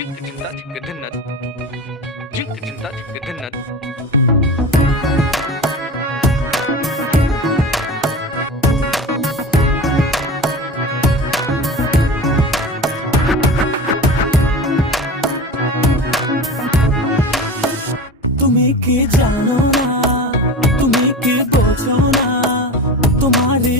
ঝিঙ্ক চিন্তা ঝিঙ্ক ধিন্নত ঝিঙ্ক চিন্তা ঝিঙ্ক ধিন্নত তুমি কি জানো না, তুমি কি বোঝো না, তোমারে